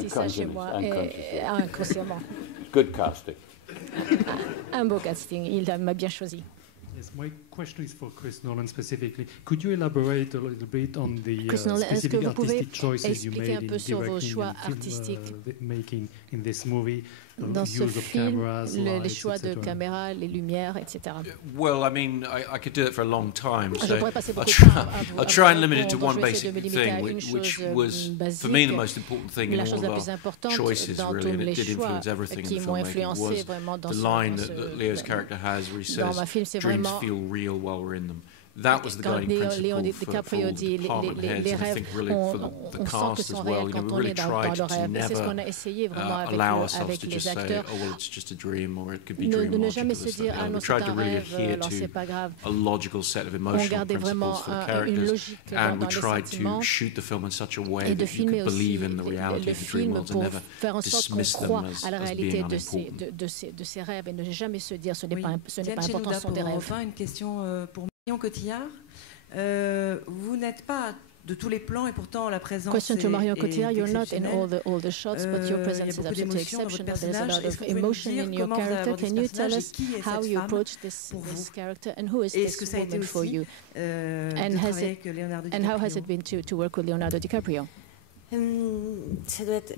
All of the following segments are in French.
dit ça chez moi, inconsciemment. Good casting. Un beau casting, il m'a bien choisi. Yes, my question is for Chris Nolan specifically. Could you elaborate a little bit on the specific artistic choices you made in directing and making in this movie? Dans ce film, les choix de caméra, les lumières, etc. Well, I mean, I could do it for a long time, so I'll try and limit it to one basic thing, which was, for me, the most important thing in all of our choices, really, and it did influence everything in the filmmaking, was the line that Leo's character has where he says, dreams feel real while we're in them. That was the guiding principle for all the department heads, and I think really for the cast as well. You know, we really tried to never allow ourselves to just say, oh, well, it's just a dream, or it could be dream logic. We tried to really adhere to a logical set of emotional principles for the characters, and we tried to shoot the film in such a way that you could believe in the reality of the dream worlds and never dismiss them as being unimportant. De ces rêves et ne jamais se dire ce n'est pas important, ce sont des rêves. Enfin, une question pour Marion Cotillard. Vous n'êtes pas de tous les plans et pourtant la présence Question to Marion Cotillard, you're not in exceptionnelle. all the shots, but your presence is absolutely exceptional. There's a lot of emotion in your character. Can you tell us how you approach this character and who is this woman for you? And how has it been to work with Leonardo DiCaprio? Ça doit être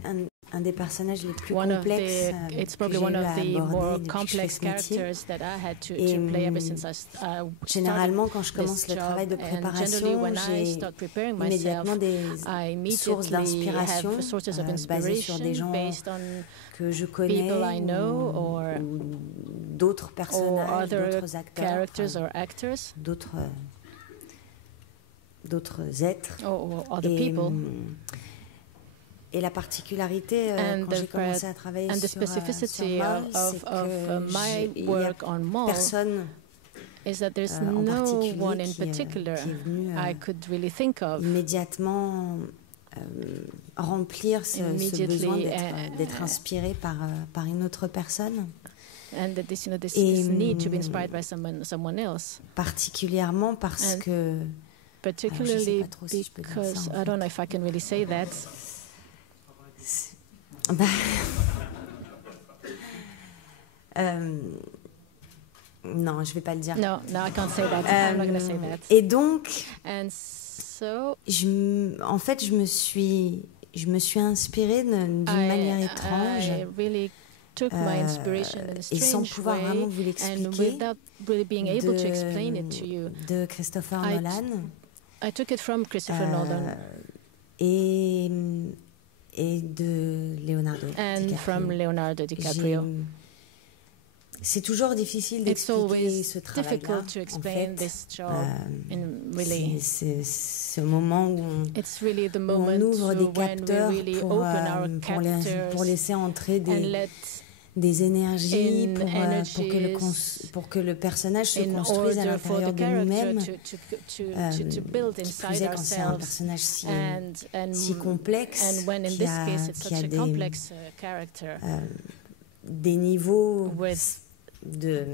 un des personnages les plus One of complexes the, it's que probably j'ai one eu of à the aborder more depuis que je fais complex ce métier. characters that I had to Et play ever since I généralement, quand je started commence this le travail de job. And generally, préparation, when I j'ai start preparing immédiatement myself, I des sources immediately d'inspiration have sources of basées sur des inspiration gens based on que je connais people I know ou d'autres or personnages, other d'autres acteurs, characters or actors d'autres êtres. or other Et, people. Et la particularité quand j'ai commencé à travailler and the sur specificity Maul, of my il n'y a work on Maul personne is that there's en no particulier one in qui est particular venu I could really think of. immédiatement remplir ce besoin d'être inspiré par une autre personne. And that this need to be inspired by someone else. Particulièrement parce que particularly pas trop si je peux dire ça, because en fait. I don't know if I can really say that. Non, je vais pas le dire. No, I can't say that. I'm not going to say that. Et donc, And so en fait, je me suis inspirée d'une manière étrange. I really took my inspiration in a et sans strange pouvoir way, vraiment vous and l'expliquer, without really being able to explain it to you. de Christopher Nolan I took it from Christopher Nolan et de Leonardo and DiCaprio. from Leonardo DiCaprio. C'est toujours difficile It's d'expliquer always ce travail-là. difficult to explain En fait, this job really. c'est ce moment où It's really the on moment ouvre des when capteurs we really pour, open our captors pour laisser entrer and let des énergies in pour que le personnage se in construise à order for l'intérieur the de character nous-mêmes. to build Qui inside plus est quand c'est un ourselves. personnage si And complexe, and when in qui this a, case it's qui a such a des, complex character des niveaux with de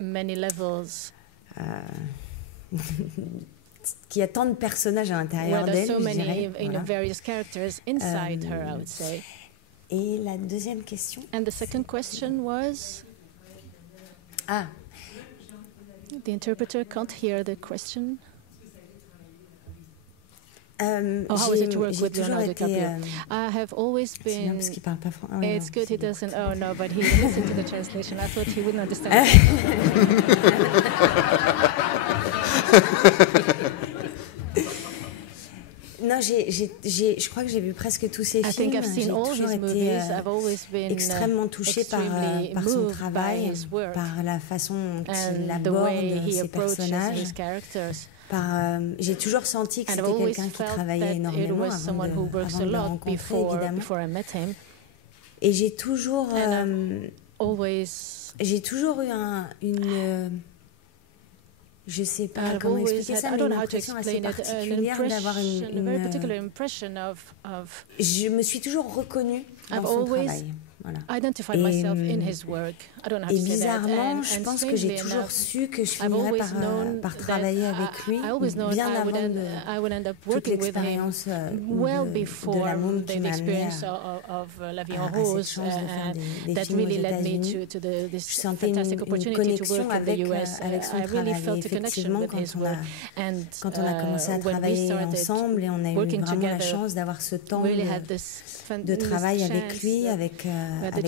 many levels, qui a tant de personnages à l'intérieur where there's d'elle, so je many dirais. Voilà. various characters inside her, I would say. Et la deuxième question. And the second question was, the interpreter can't hear the question. How is it to work with Leonardo DiCaprio? I have always c'est bien been. parce qu'il parle pas français. It's good he doesn't. Oh no, but he listened to the translation. I thought he wouldn't understand. Non, je crois que j'ai vu presque tous ses I think films. I've seen J'ai all toujours his été movies. I've always been extrêmement touchée par son moved by travail, his work par la façon dont il and the way aborde he ses approaches personnages. his characters. J'ai toujours senti que And I've c'était always quelqu'un qui felt travaillait that it énormément was someone who works avant a de le lot rencontrer, évidemment. before I met him. Et j'ai toujours eu une je sais pas I've comment always expliquer had, ça, I mais don't une know how to impression assez explain it, particulière d'avoir a very particular impression of je me suis toujours reconnue dans I've son always travail. Voilà. Et bizarrement, je pense que j'ai toujours su que je finirais par travailler avec lui, bien avant toute l'expérience de la monde qui m'a amené à cette chance de faire des films aux États-Unis. Je sentais une connexion avec son travail. Et effectivement, quand on a commencé à travailler ensemble, et on a eu vraiment la chance d'avoir ce temps de travail avec lui, avec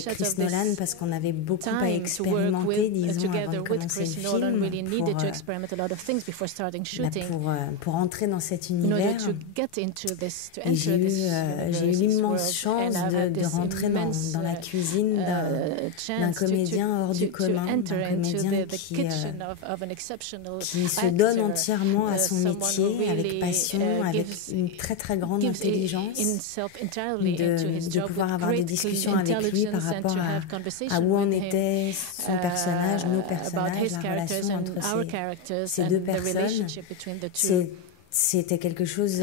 Chris Nolan, parce qu'on avait beaucoup à expérimenter, disons, avant de commencer le film, pour entrer dans cet univers. Et j'ai eu l'immense chance de rentrer dans la cuisine d'un comédien hors du commun, d'un comédien qui se donne entièrement à son métier, avec passion, avec une très très grande intelligence, de pouvoir avoir des discussions avec lui par rapport à où en était son personnage, nos personnages, la relation entre ces deux personnes. C'était quelque chose...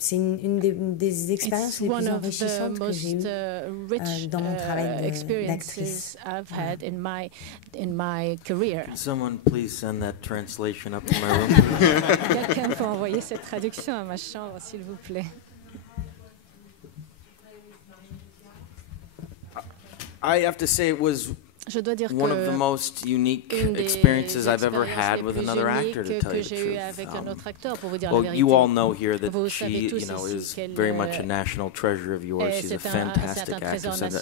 C'est une des expériences les plus enrichissantes que j'ai eues dans mon travail d'actrice. Someone please send that translation up to my room. Quelqu'un peut envoyer cette traduction à ma chambre, s'il vous plaît. I have to say it was one of the most unique experiences I've ever had with another actor, to tell you the truth. Well, you all know here that she, is very much a national treasure of yours. She's a fantastic actress, and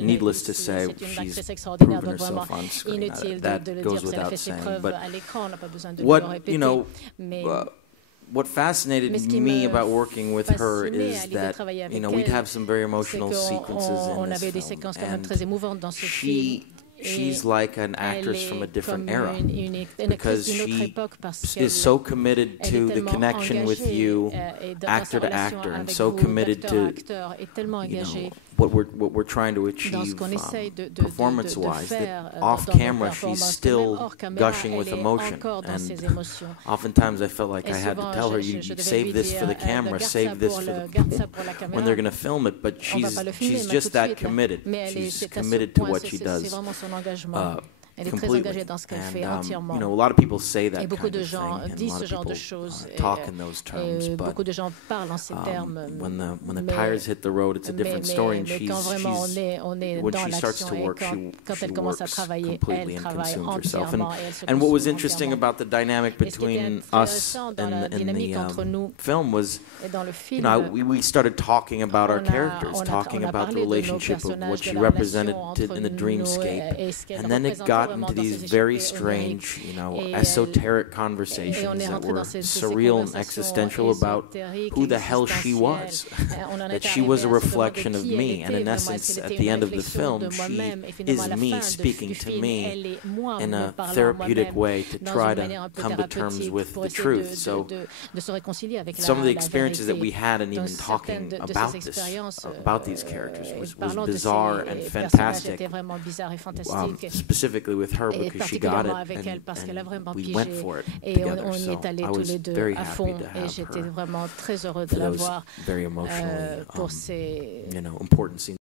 needless to say, she's proven herself on screen. That goes without saying. But what fascinated me about working with her is that, we'd have some very emotional sequences in this film, and she's like an actress from a different era, because she is so committed to the connection with you, actor to actor, and so committed to what we're trying to achieve performance-wise, that off-camera she's still gushing with emotion. And oftentimes I felt like I had to tell her, you save this for the camera, save this for when they're going to film it. But she's just that committed. She's committed to what she does. Elle est très engagée dans ce qu'elle fait entièrement. A lot of people say that et beaucoup de gens disent ce genre de choses. Et beaucoup de gens parlent en ces termes. When the tires hit the road, it's a different story. And quand vraiment on est dans l'action et quand elle commence à travailler, elle travaille entièrement. And what was interesting about the dynamic between us and the film was, we started talking about our characters, talking about the relationship of what she represented in the dreamscape, and then it got into these very strange, esoteric conversations that were surreal and existential about who the hell she was. That she was a reflection of me, and in essence, at the end of the film, she is me speaking to me in a therapeutic way to try to come to terms with the truth. So some of the experiences that we had in even talking about these characters was bizarre and fantastic, specifically with her, because she got it, and we went for it together. So I was very happy to have her for those very emotionally important scenes.